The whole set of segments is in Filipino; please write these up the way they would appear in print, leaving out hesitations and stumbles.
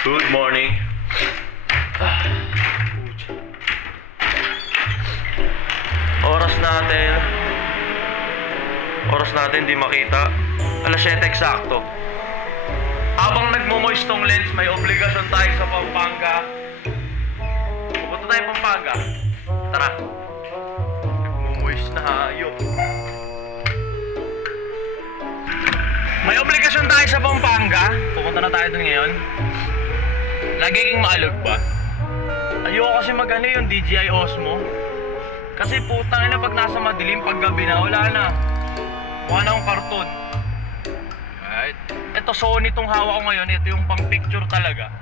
Good morning. Oras natin di makita. Alas 7 eksakto. Habang nagmo-moist tong lens, may obligasyon tayo sa Pampanga. Pupunta tayo Pampanga. Tara. Nagmo-moist na hayop. May obligasyon tayo sa Pampanga. Pupunta na tayo dun ngayon. Nagiging maalog ba? Ayoko kasi mag-ano yung DJI Osmo. Kasi putang ina, pag nasa madilim, pag gabi na, wala na. Mukha na akong karton. Right? Ito Sony tong hawak ko ngayon. Ito yung pang picture talaga.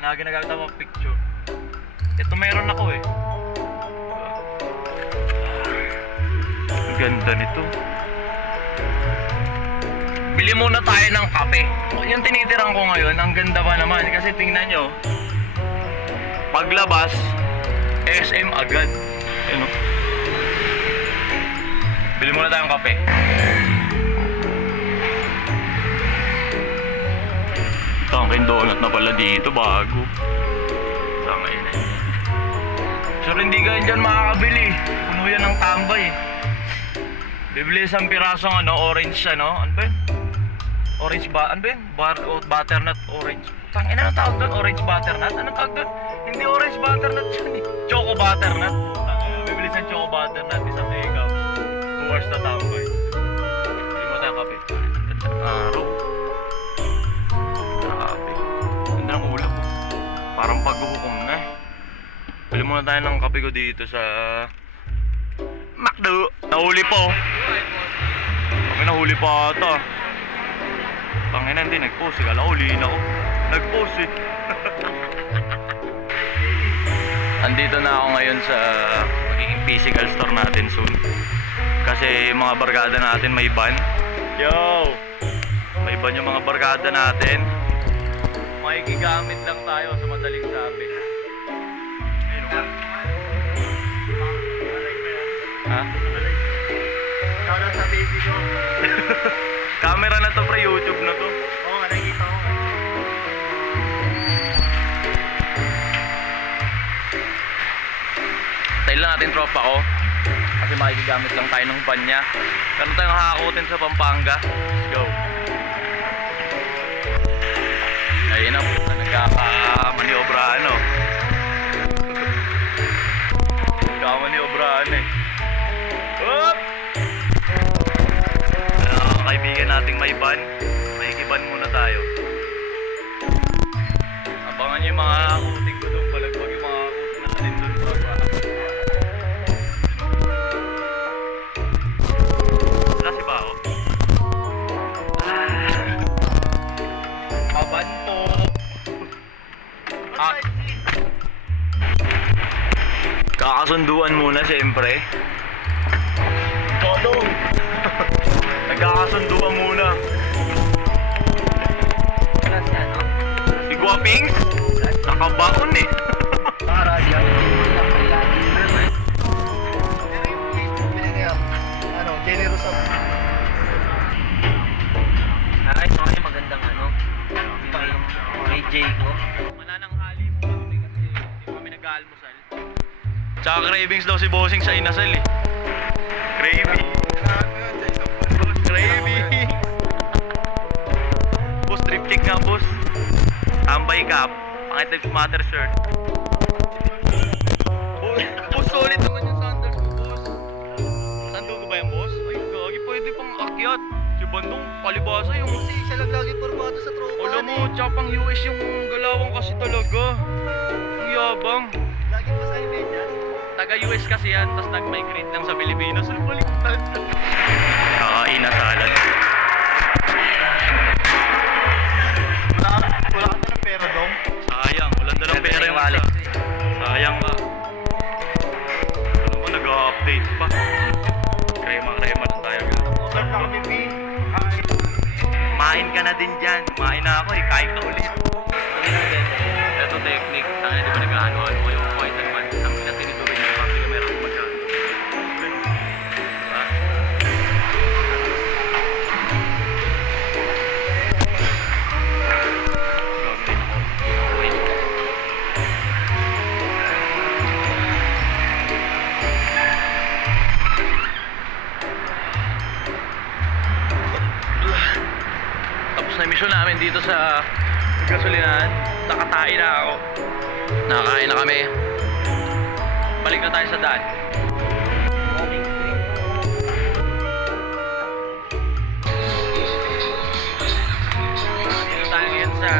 Na ginagamit ako pang picture. Ito meron ako eh. Ang ganda nito. Bili muna tayo ng kape. Yung tinitirang ko ngayon, ang ganda pa naman. Kasi tingnan nyo, paglabas, SM agad. Ano? Bili muna tayong kape. Tangking donut na pala dito, bago. Tangin na yun. Sure, hindi ka dyan makakabili. Puno yan ng tambay. Bibili isang pirasong orange ano ba yun? Orange ba? Ano ba yun? Butternut orange. Tangin na, anong tawag doon? Orange butternut? Anong tawag doon? Hindi orange butternut yun eh. Choco butternut. Bibili isang choco butternut, isang ikaw. 2 hours na tambay. Hindi mo tayong kape. Ganda ng araw. Grabe. Ganda ng ulap. Parang paghuhukom na eh. Bili muna tayo ng kape ko dito sa McDo. Nahuli po. Kami nahuli pa ata. Panginan din, nag-post. Kala ulihin ako. Nag-post eh. Andito na ako ngayon sa magiging physical store natin soon. Kasi mga barkada natin may ban. Yo! May ban yung mga barkada natin. Makikigamit lang tayo sa madaling sabi. Ayun o. Ha? Shoutout sa baby ko. Camera na to pre, YouTube na to. Oo, nakikita ko. Tayo lang natin tropa ko. Kasi makikigamit lang tayo ng van niya. Ganun tayong hakutin sa Pampanga. Let's go. Ayun na po, nagkakamaniobra Nagkakamaniobra eh. Up! Kaibigan nating may van. Makikiban muna tayo. Abangan nyo yung mga hakutin ko doon. Balagbag yung mga hakutin natin doon. Wala si Bao. Kaban po. Kakasunduan muna siyempre. Todo. Nagkakasunduan muna. Plus yan, no? Si Guaping? Nakabaon eh. Para siya. Pero yung case mo pinili niya, generous ako. Ay, ito kasi magandang kay Jay ko. Manananghali mo kami kasi hindi kami nag-aalmusal. Tsaka cravings daw si Bossing sa inasal eh. Craving. Craving. Boss, trip kick nga boss. Tambay cap. Pangit lives matter shirt. Boss, solid naman yung sandals ko boss. Sando ko ba yan boss? Ay gagi, pwede pang akyat. Si Bandong palibasa yung... Kasi siya lang lagi formado sa tropa. Alam mo, tsaka pang US yung galawang kasi talaga. Ang yabang. Lagi pa sa medyas. Taga-US kasi yan, tapos nag-migrate lang sa Pilipinas. Ay, baliktad. Kakain na salad. Wala ka ng pera, Dong? Sayang, walang dalang pera yung wallet. Sayang ka. Alam mo, nag-update pa. Krema lang tayo. Sir, nakabibi. Main ka na din dyan. Main na ako eh, kain ka ulit. Ito technique. Tangina, di ba nag-aanoan mo yung white and man? Ang tinituloy niya, pang camera ko masyado. Diba? Gagawin ako. dito sa gasolinahan. Nakatain na ako. Nakakain na kami. Balik na tayo sa daan. Dito tayo ngayon sa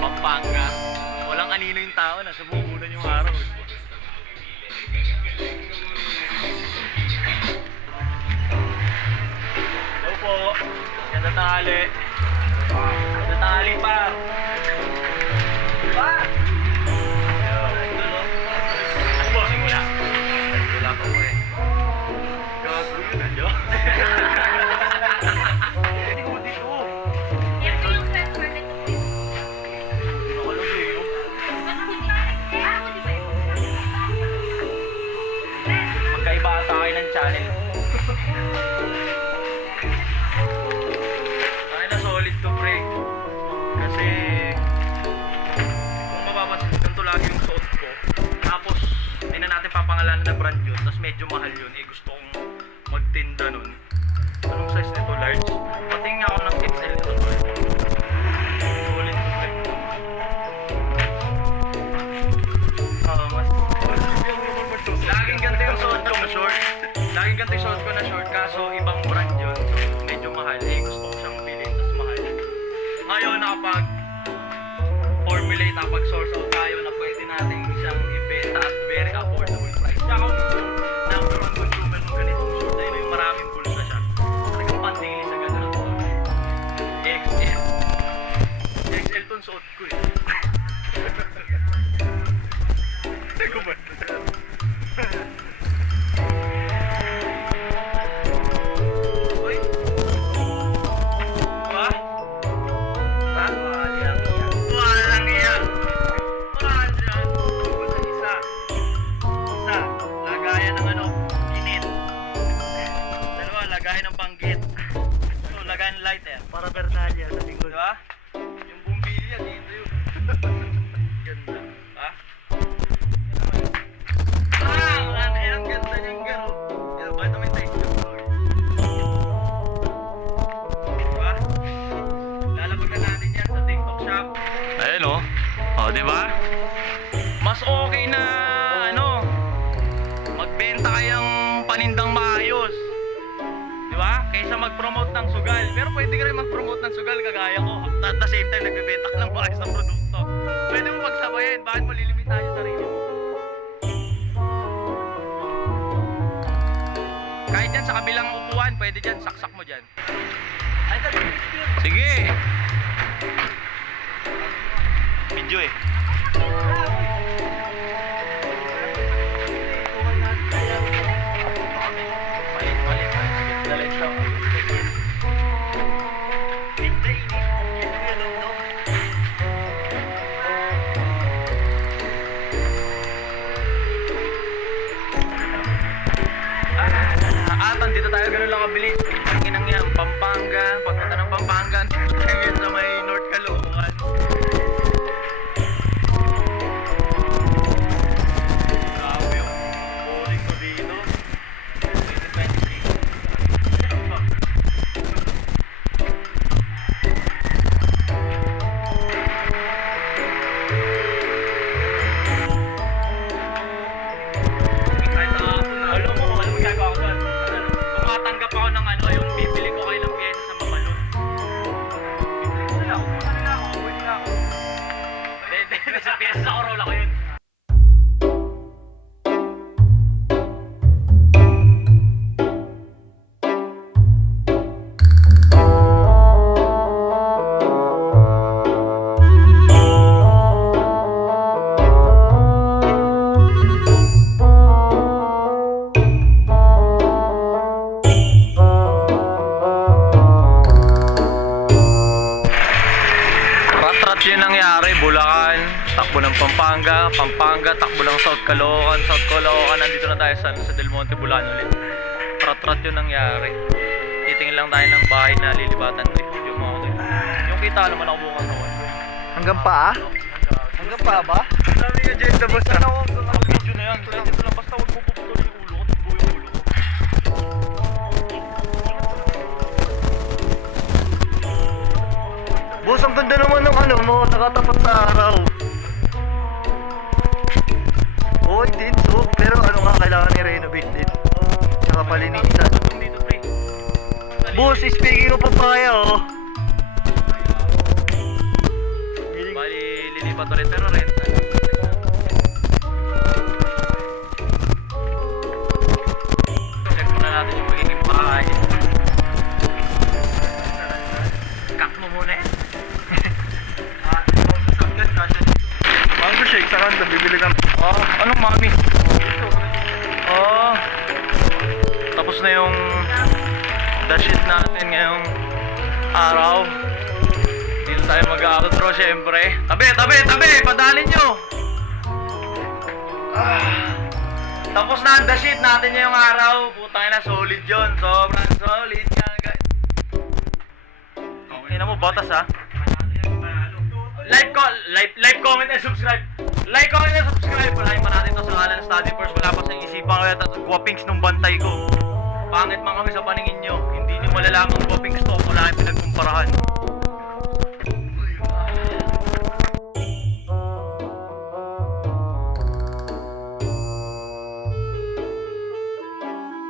Pampanga. Walang anino yung tao. Nasa bumunan yung araw. Hello po. Ganda tanghali. Ganda tanghali pa. Pa! Ano ba? Simula. Wala pa po eh. Gago yun na dyan. Hindi ko dito. Yan po yung sweat for nito. Nakalog eh. Magkaiba ata kayo ng channel. Ay na solid to pre. Kasi kung mapapansin, ganito lagi yung suot ko. Tapos hindi na natin papangalanan na brand yun. Tapos medyo mahal yun. Eh gusto kong magtinda nun. Anong size nito? Large? Patingin ako ng XL nito. Solid to pre. Laging ganito yung suot ko na short. Laging ganito yung suot ko na short. Kaso ibang brand yun. So medyo mahal. Eh gusto ko siyang bilhin. Tapos mahal. Ngayon nakapag formulate, nakapag source out tayo na pwede natin siyang ibenta at very affordable price. Kaya kung number one consumer ng ganitong short, ayun yung maraming bulsa siya. Talagang pandili sa ganun. XL. XL tong suot ko eh. Teko ba? Uy! Ba? Ha? Walang iyak! Mahal dyan! Basta isa. Isa. Lagayan ng ano? Init. Dalawa, lagayan ng panggit. So, lagayan ng lighter. Para Bernalia sa lingkod. Diba? Yung bumbilya, dito yun. Ganda. Ha? Ang ganda niyang garo. Yan, bakit naman tayo sa story? Diba? Lalabag na natin yan sa TikTok shop. Ayun o. O, diba? Mas okay na, ano, magbenta kayang panindang maayos. Diba? Kaysa mag-promote ng sugal. Pero pwede ka rin mag-promote ng sugal kagaya ko. At the same time, nagbebenta ka ng maayos na produkto. Pwede mo pagsabayin. Bakit mo lilimitahan yung sarili mo? Kahit dyan sa kabilang upuan, pwede dyan, saksak mo dyan. Sige! Video eh. Malit. Sige, dalit siya. Dito tayo ganun lang kabilis. Ang inang yan, Pampanga. Pagpunta ng Pampanga, ngayon sa may North Caloocan. Grabe yung boring ko dito. 2023. Alam mo magagawa ko doon. Tumatanggap ako ng ano, yung bibili ko kayo ng pyesa sa Mamalon. Bibili ko na ako. Pwede na ako. Hindi, sa pyesa sa Corolla ko yun. Yun nangyari, Bulacan, takbo ng Pampanga, takbo ng South Caloocan, nandito na tayo sa Del Monte, Bulacan ulit. Rat yun nangyari. Titingin lang tayo ng bahay na lilibatan ulit. Yung kita naman ako bukas ako. Hanggang pa? Hanggang pa ba? Sabi nga Jeda, basta video na yan. Kahit ito lang, basta huwag mo puputol yung ulo ko, takbo yung ulo ko. Boss, ang ganda naman ng ano mo, nakatapat sa araw. Oo, hindi so, pero ano nga, kailangan i-renovate din. Tsaka palinisan. Dito, pre. Boss, speaking of papaya, oh. Bali, lilipat ulit pero rental. Check muna natin yung magiging bahay. Kak mo muna eh. Mango shake, sa kanta, bibili kami. Oh, anong mami? Oh. Tapos na yung dashit natin ngayong araw. Dito tayo mag-outro syempre. Tabi! Padalin nyo! Tapos na ang dashit natin ngayong araw. Putang ina, solid yun. Sobrang solid nga guys. Ina mo, botas ha? Like, comment, and subscribe. Like, comment, and subscribe. Palahin pa natin to sa ngalan ng Study First. Wala pa sa isipan ko yata. Guwapings nung bantay ko. Pangit man kami sa paningin nyo. Hindi nyo malalaman guwapings to. Wala kayong pinagkumparahan.